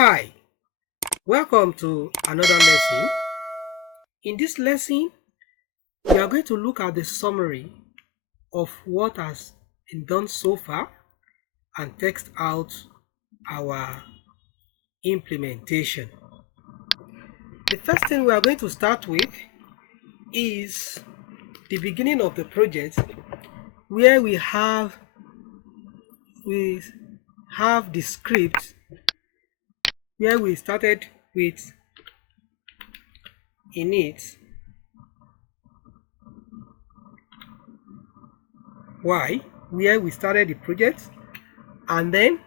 Hi, welcome to another lesson. In this lesson, we are going to look at the summary of what has been done so far and text out our implementation. The first thing we are going to start with is the beginning of the project where we have the script where we started with init y, where we started the project, and then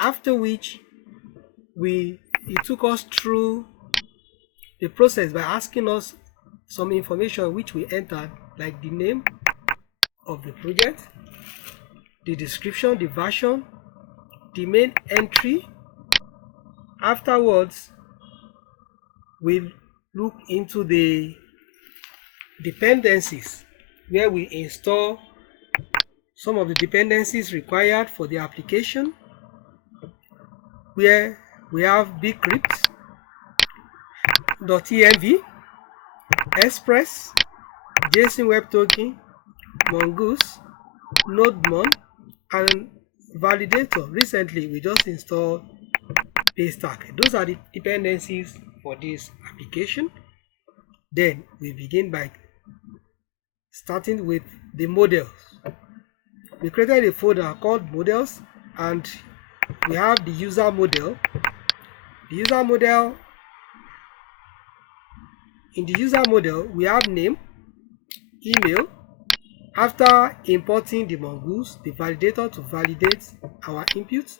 after which it took us through the process by asking us some information which we entered, like the name of the project, the description, the version, the main entry. Afterwards, we look into the dependencies where we install some of the dependencies required for the application, where we have bcrypt, .env, express, JSON web token, mongoose, nodemon, and validator. Recently we just installed paystack. Those are the dependencies for this application. Then we begin by starting with the models. We created a folder called models, and we have the user model. The user model, in the user model we have name, email. After importing the mongoose, the validator to validate our inputs,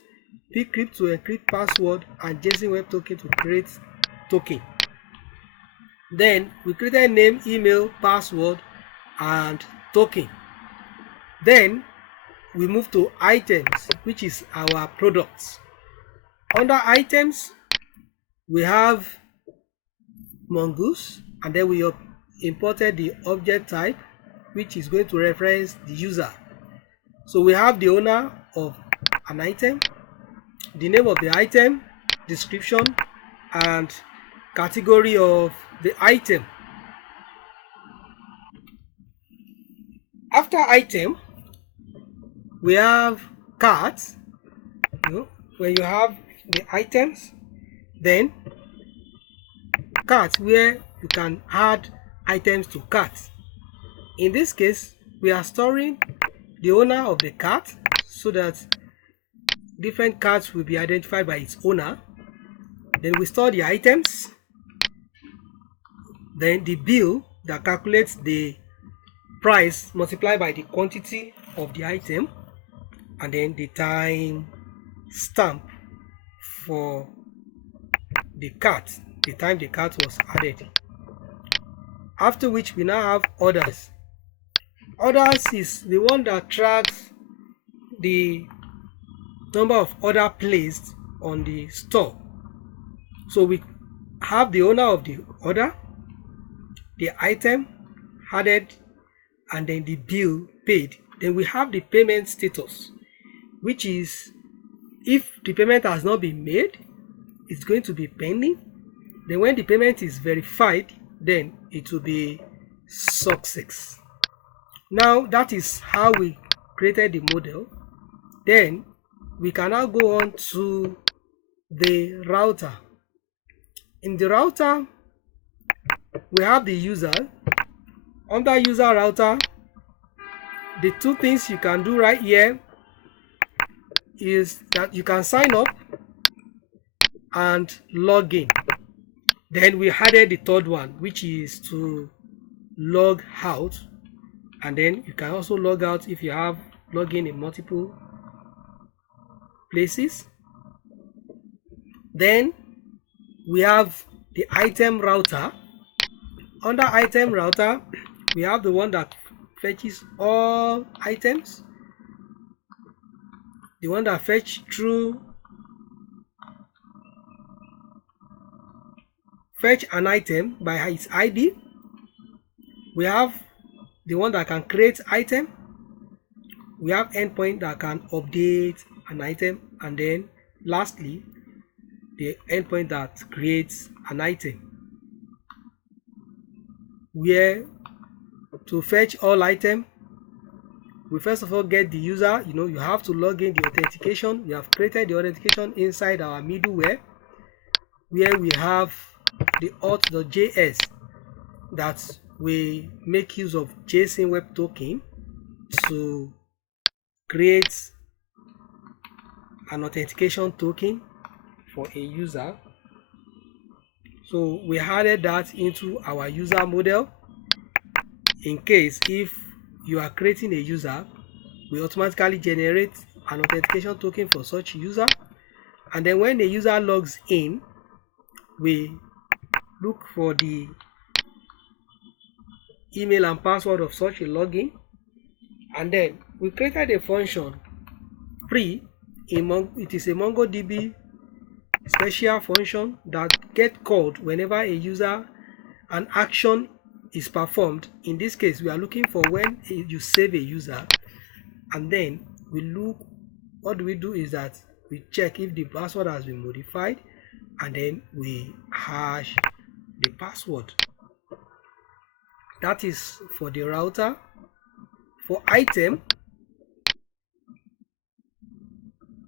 bcrypt to encrypt password, and JSON web token to create token. Then we created name, email, password, and token. Then we move to items, which is our products. Under items, we have mongoose, and then we imported the object type, which is going to reference the user. So we have the owner of an item, the name of the item, description, and category of the item. After item, we have cart. When you have the items, then cart, where you can add items to cart. In this case, we are storing the owner of the cart so that different carts will be identified by its owner. Then we store the items, then the bill that calculates the price multiplied by the quantity of the item, and then the time stamp for the cart, the time the cart was added. After which we now have orders. Orders is the one that tracks the number of order placed on the store. So we have the owner of the order, the item added, and then the bill paid. Then we have the payment status, which is if the payment has not been made, it's going to be pending. Then when the payment is verified, then it will be success. Now that is how we created the model. Then we can now go on to the router. In the router, we have the user. Under user router, the two things you can do right here is that you can sign up and log in. Then we added the third one, which is to log out, and then you can also log out if you have login in multiple places. Then we have the item router. Under item router, we have the one that fetches all items, the one that fetch an item by its ID. We have the one that can create item. We have endpoint that can update an item, and then lastly the endpoint that creates an item, where to fetch all items, we first of all get the user. You have to log in the authentication. We have created the authentication inside our middleware, where we have the auth.js that we make use of JSON web token to create an authentication token for a user. So we added that into our user model. In case if you are creating a user, we automatically generate an authentication token for such user, and then when the user logs in, we look for the email and password of such a login, and then we created a function free. It is a mongodb special function that get called whenever an action is performed. In this case, we are looking for when you save a user, and then we look. What we do is that we check if the password has been modified, and then we hash the password. That is for the router. For item,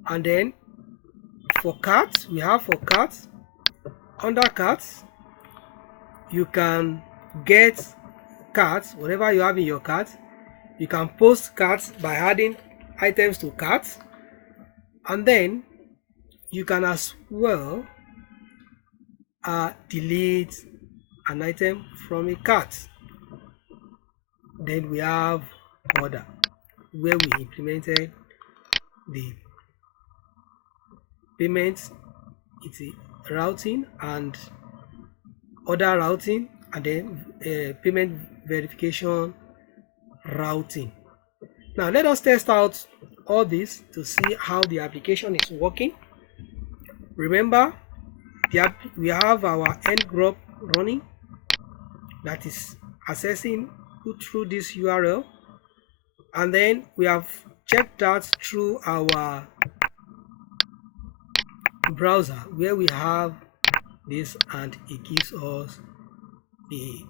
and then for carts, we have for carts. Under carts, you can get carts, whatever you have in your cart. You can post carts by adding items to carts, and then you can as well delete an item from a cart. Then we have order, where we implemented the payments, it's a routing and order routing, and then payment verification routing. Now let us test out all this to see how the application is working. Remember, we have our end grub running that is accessing through this URL, and then we have checked that through our browser, where we have this, and it gives us the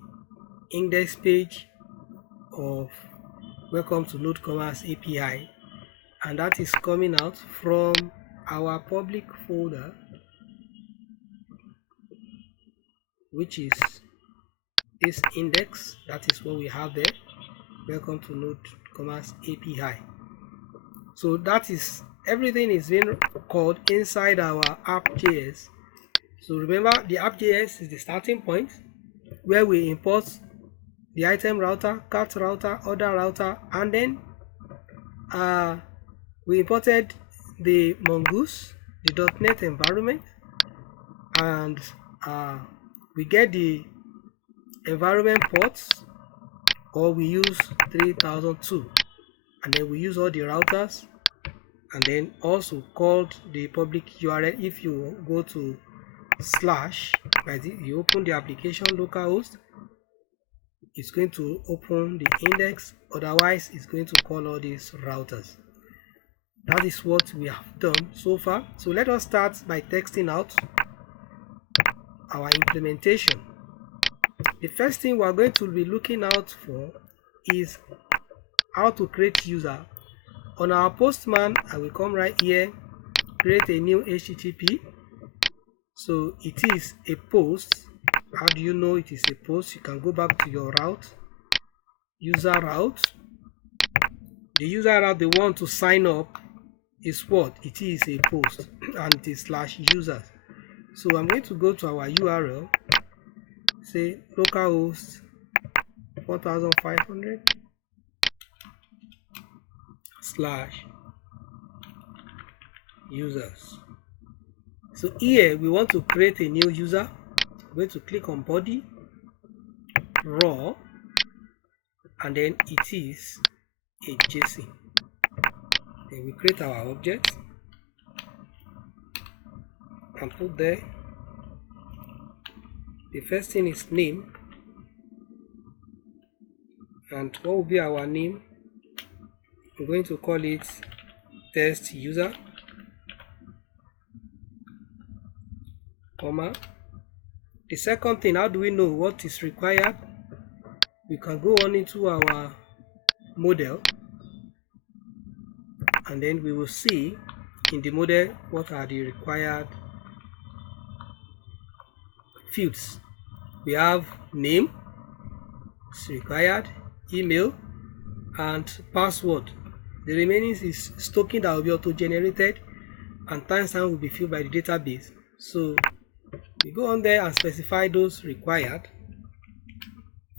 index page of welcome to NodeCommerce API, and that is coming out from our public folder, which is this index. That is what we have there, welcome to NodeCommerce API. So that is everything is being called inside our app.js. So remember, the app.js is the starting point, where we import the item router, cart router, order router, and then we imported the mongoose, the .NET environment, and we get the environment ports, or we use 3002, and then we use all the routers, and then also called the public URL. If you go to slash, you open the application localhost, it's going to open the index, otherwise it's going to call all these routers. That is what we have done so far. So let us start by testing out our implementation. The first thing we are going to be looking out for is how to create user. On our postman, I will come right here, create a new HTTP. So it is a post. How do you know it is a post? You can go back to your route, user route. The user route they want to sign up is what? It is a post, and it is /users. So I'm going to go to our URL, say localhost 4500 /users. So here we want to create a new user. I'm going to click on body, raw, and then it is a JSON. Then we create our object and put there. The first thing is name, and what will be our name? I'm going to call it test user. comma. The second thing, how do we know what is required? We can go on into our model, and then we will see in the model what are the required fields. We have name is required, email, and password. The remaining is token that will be auto generated, and timestamp will be filled by the database. So we go on there and specify those required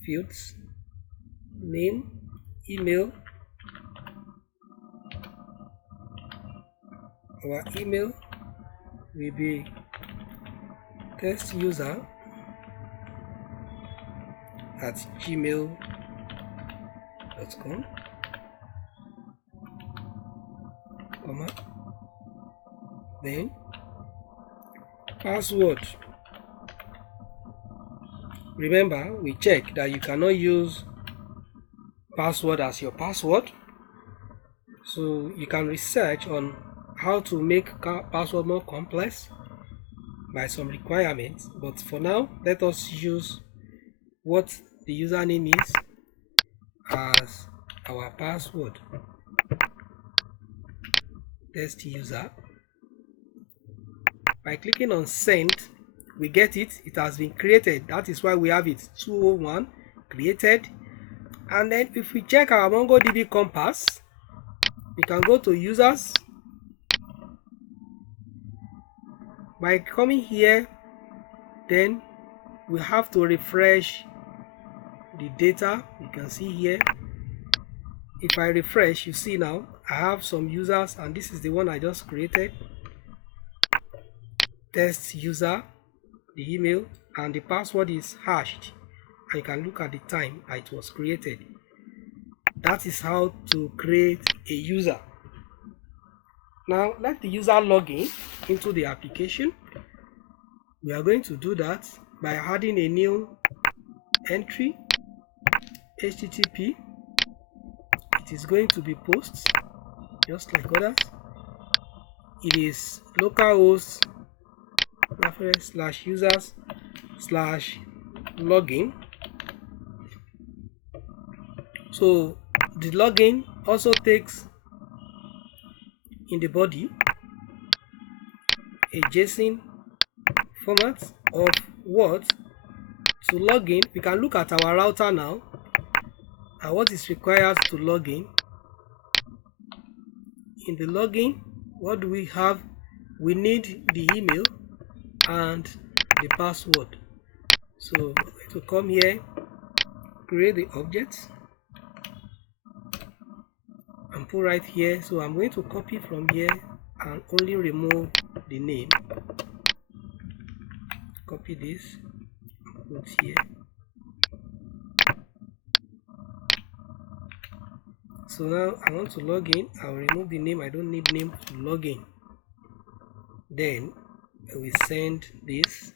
fields: name, email. Our email will be testuser@gmail.com, comma. Then password. Remember, we check that you cannot use password as your password, so you can research on how to make password more complex by some requirements, but for now let us use what the username is as our password. Test user. By clicking on send, we get it. It has been created. That is why we have it 201 created. And then if we check our MongoDB compass, we can go to users. By coming here, then we have to refresh the data. You can see here, if I refresh, you see now I have some users, and this is the one I just created. Test user, the email, and the password is hashed. I can look at the time it was created. That is how to create a user. Now let the user log in into the application. We are going to do that by adding a new entry, HTTP. It is going to be posts just like others. It is localhost /users/login. So the login also takes in the body a JSON format of what to log in. We can look at our router now and what is required to log in. In the login, what do we have? We need the email and the password. So we're going to come here, create the object, and put right here. So I'm going to copy from here and only remove the name. Copy this, put here. So now I want to log in. I'll remove the name. I don't need name to log in. Then we send this.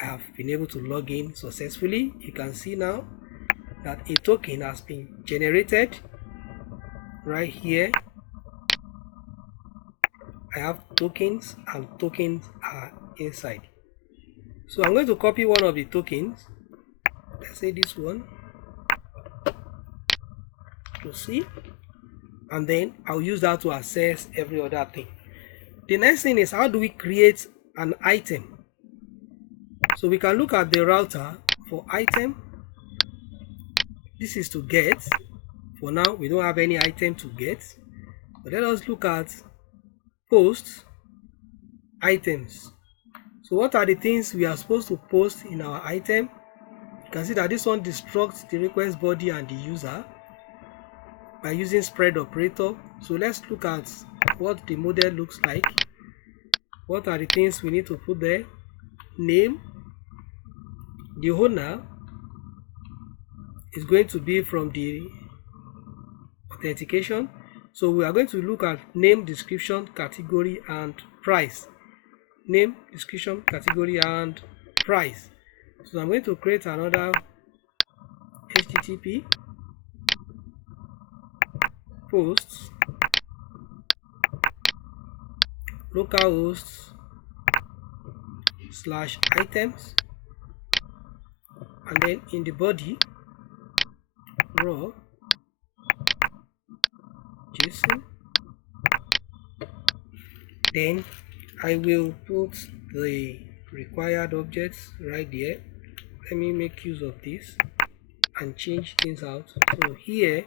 I have been able to log in successfully. You can see now that a token has been generated right here. I have tokens, and tokens are inside. So I'm going to copy one of the tokens. Let's say this one. To see, and then I'll use that to access every other thing. The next thing is, how do we create an item? So we can look at the router for item. This is to get. For now, we don't have any item to get, but let us look at post items. So what are the things we are supposed to post in our item? You can see that this one destructs the request body and the user by using spread operator. So let's look at what the model looks like. What are the things we need to put there? Name. The owner is going to be from the authentication. So we are going to look at name, description, category, and price. Name, description, category, and price. So I'm going to create another HTTP posts localhost slash items, and then in the body raw JSON. Then I will put the required objects right there. Let me make use of this and change things out. So here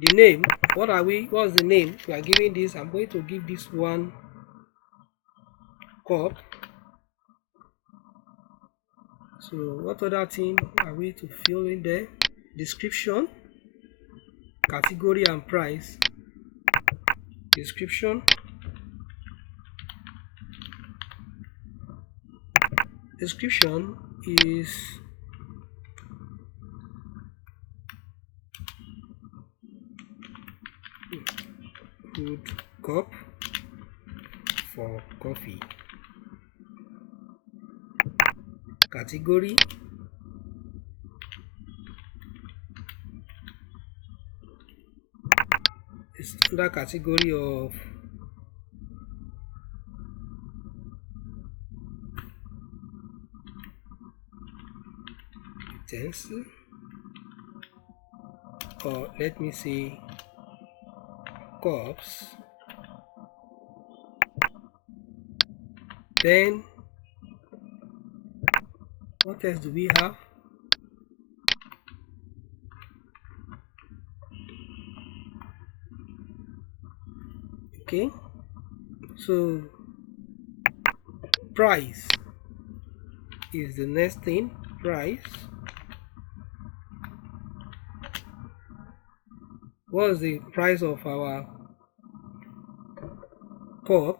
the name, what's the name we are giving this? I'm going to give this one cup. So what other thing are we to fill in there? Description, category and price. Description is good cup for coffee. Category is under category of utensil, or let me say cups. Then what else do we have? Okay, so price is the next thing. Price, what is the price of our cup?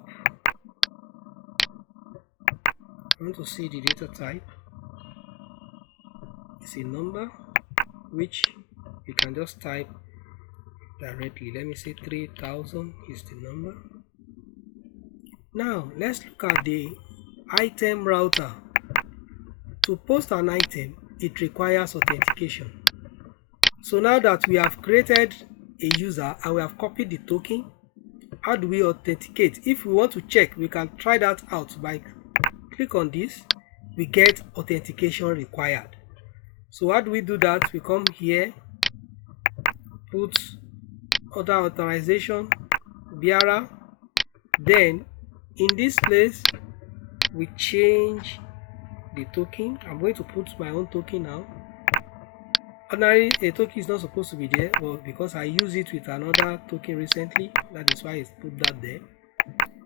I want to see the data type. It's a number which you can just type directly. Let me say 3000 is the number. Now let's look at the item router. To post an item, it requires authentication. So now that we have created a user and we have copied the token, how do we authenticate? If we want to check, we can try that out by click on this. We get authentication required. So how do we do that? We come here, put other authorization, bearer. Then in this place we change the token. I'm going to put my own token now. Ordinarily a token is not supposed to be there, but because I use it with another token recently, that is why I put that there.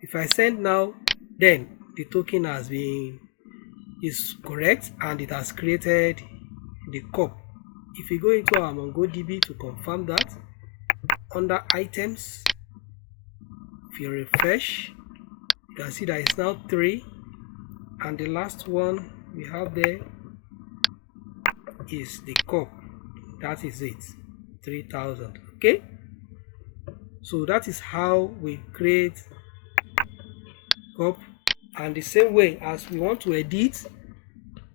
If I send now, then the token is correct and it has created the cup. If we go into our mongodb to confirm that, under items, if you refresh, you can see that it's now 3, and the last one we have there is the cup. That is it, 3000. Okay, so that is how we create cup. And the same way as we want to edit,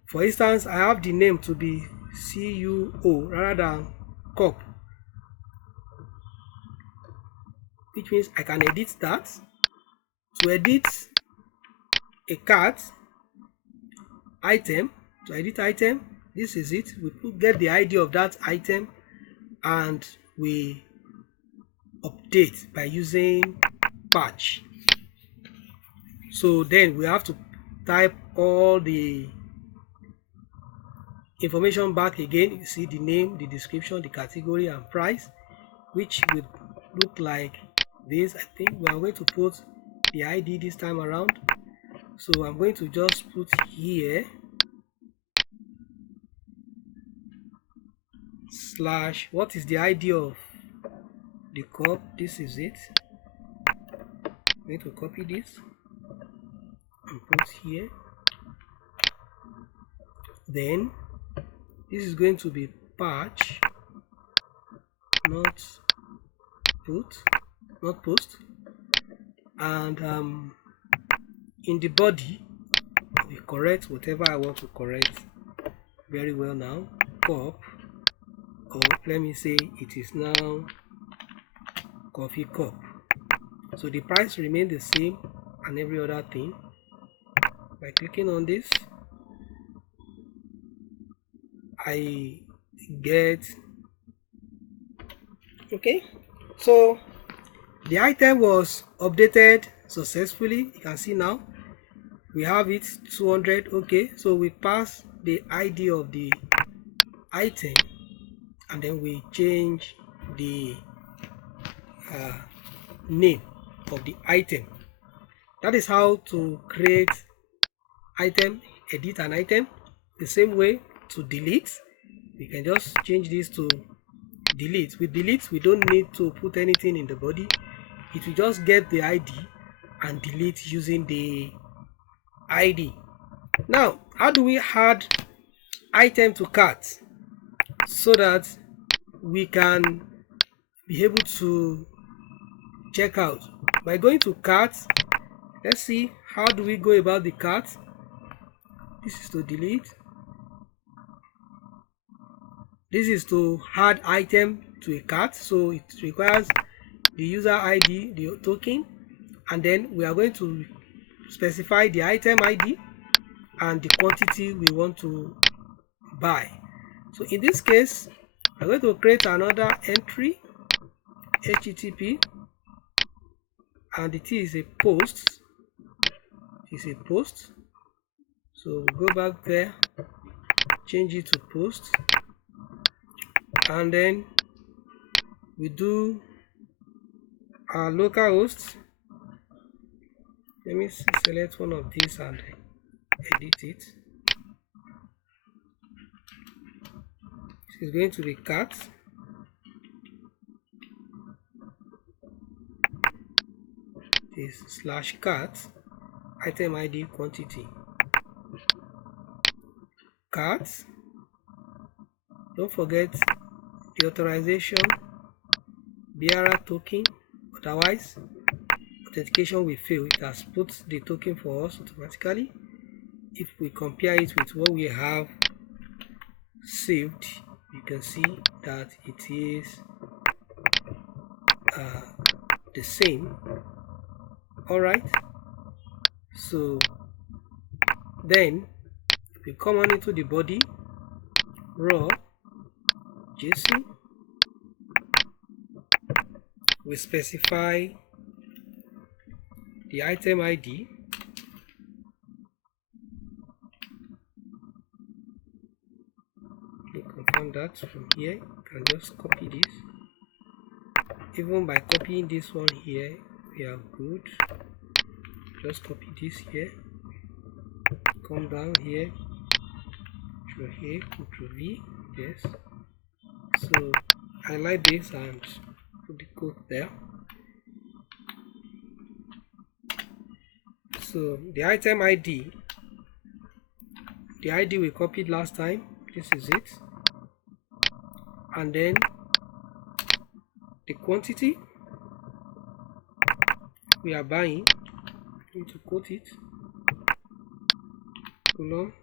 for instance, I have the name to be CUO rather than cup, which means I can edit that. To edit a cart item, to edit item, this is it. We get the ID of that item and we update by using patch. So then we have to type all the information back again. You see the name, the description, the category and price, which would look like this. I think we are going to put the ID this time around. So I'm going to just put here slash, what is the ID of the cup? This is it. I'm going to copy this and put here. Then this is going to be patch, not post, and in the body we correct whatever I want to correct very well now. Cup, or let me say it is now coffee cup. So the price remains the same and every other thing. By clicking on this, I get, okay, so the item was updated successfully. You can see now we have it 200. Okay, so we pass the ID of the item and then we change the name of the item. That is how to create item, edit an item. The same way to delete, we can just change this to delete. With delete, we don't need to put anything in the body. It will just get the ID and delete using the ID. Now, how do we add item to cart so that we can be able to check out? By going to cart, let's see how do we go about the cart. This is to delete. This is to add item to a cart, so it requires the user ID, the token, and then we are going to specify the item ID and the quantity we want to buy. So in this case, I'm going to create another entry, HTTP, and it is a post. It is a post. So go back there, change it to post, and then we do our local host. Let me select one of these and edit it. This is going to be cart. This /cart item ID quantity. Cart. Don't forget the authorization bearer token, otherwise authentication will fail. It has put the token for us automatically. If we compare it with what we have saved, you can see that it is the same. Alright, so then we come on into the body, raw JSON. We specify the item ID. You confirm that from here. You can just copy this. Even by copying this one here, we are good. Just copy this here. Come down here. Control here, Control V. Yes. So highlight this and put the code there. So the item ID, the ID we copied last time, this is it, and then the quantity we are buying, I need to quote it, colon.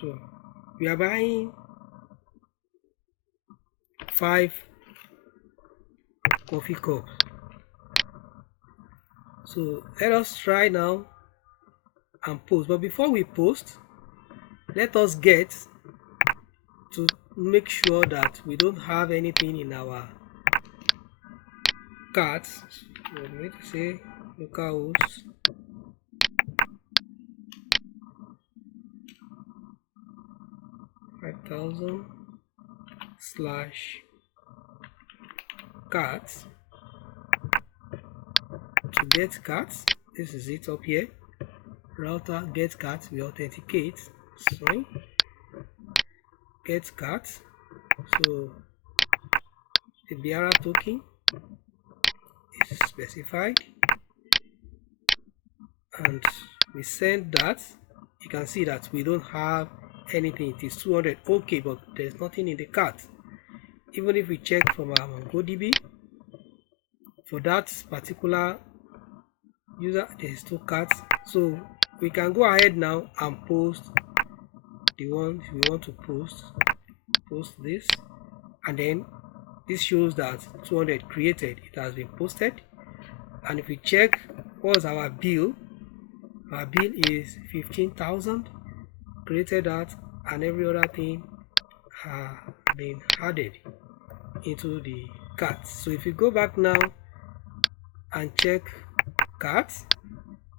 So we are buying 5 coffee cups. So let us try now and post. But before we post, let us get to make sure that we don't have anything in our cart. So we need to say localhost $5,000 /cart to get cards. This is it up here. Router get cards, we authenticate. Sorry, get cards. So the bearer token is specified, and we send that. You can see that we don't have anything. It is 200. Okay, but there's nothing in the cart. Even if we check from our mongodb, for that particular user there is 2 cards. So we can go ahead now and post the one we want to post this, and then this shows that 200 created, it has been posted. And if we check what's our bill our bill is 15,000, created that, and every other thing have been added into the cart. So if you go back now and check cart,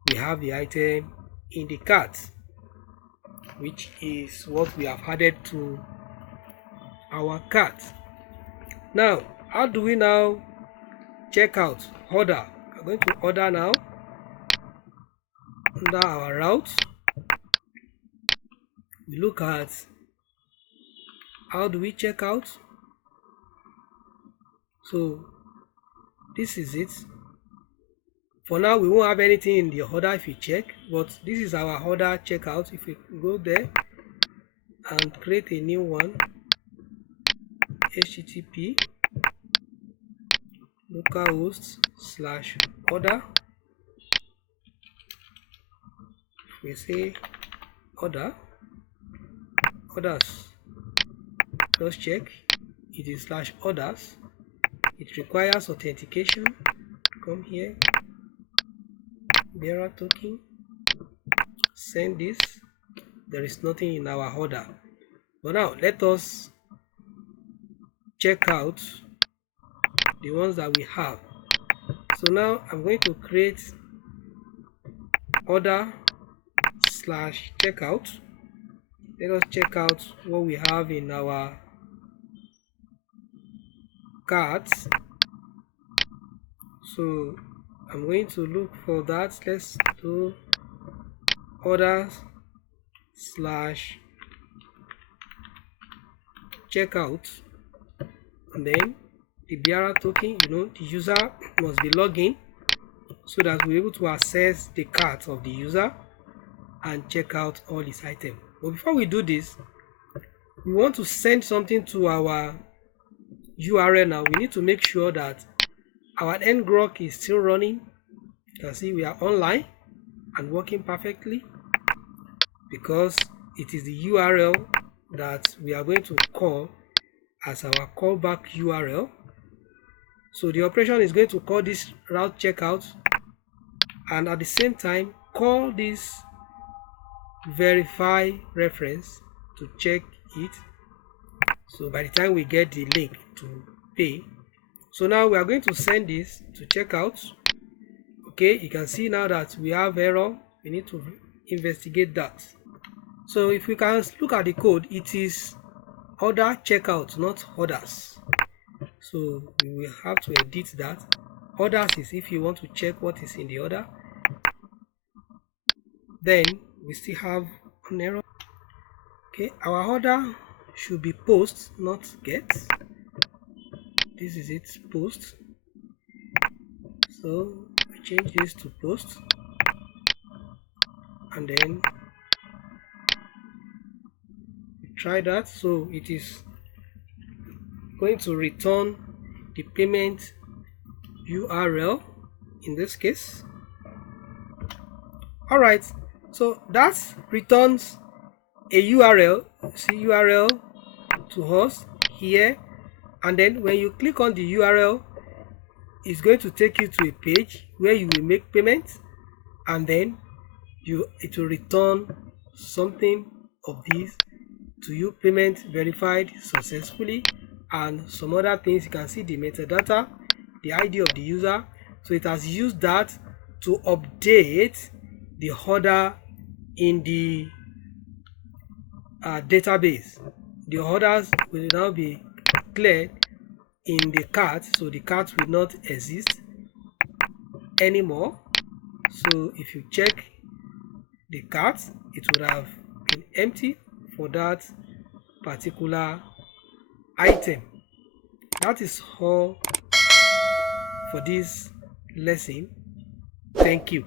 we have the item in the cart, which is what we have added to our cart. Now, how do we now check out order? I'm going to order now. Under our route, we look at how do we check out. So this is it. For now, we won't have anything in the order if you check, but this is our order checkout. If we go there and create a new one, http localhost/order, we say orders, just check, it is /orders. It requires authentication. Come here, bearer token, send this. There is nothing in our order, but now let us check out the ones that we have. So now I'm going to create order/checkout. Let us check out what we have in our carts. So I'm going to look for that. Let's do orders/checkout, and then the bearer token. The user must be logged in so that we're able to access the cart of the user and check out all his items. But before we do this, we want to send something to our URL. Now we need to make sure that our ngrok is still running. You can see we are online and working perfectly, because it is the URL that we are going to call as our callback URL. So the operation is going to call this route checkout, and at the same time call this verify reference to check it. So by the time we get the link to pay, so now we are going to send this to checkout. Okay, you can see now that we have error. We need to investigate that. So if we can look at the code, it is order checkout, not orders. So we will have to edit that. Orders is if you want to check what is in the order. Then we still have an error. Okay, our order should be post, not get. This is it, post. So we change this to post, and then we try that. So it is going to return the payment URL in this case. All right, so that returns a URL. See URL to us here, and then when you click on the URL, it's going to take you to a page where you will make payment, and then it will return something of this to you: payment verified successfully, and some other things. You can see the metadata, the ID of the user. So it has used that to update the order in the database. The orders will now be cleared in the cart, so the cart will not exist anymore. So if you check the cart, it would have been empty for that particular item. That is all for this lesson. Thank you.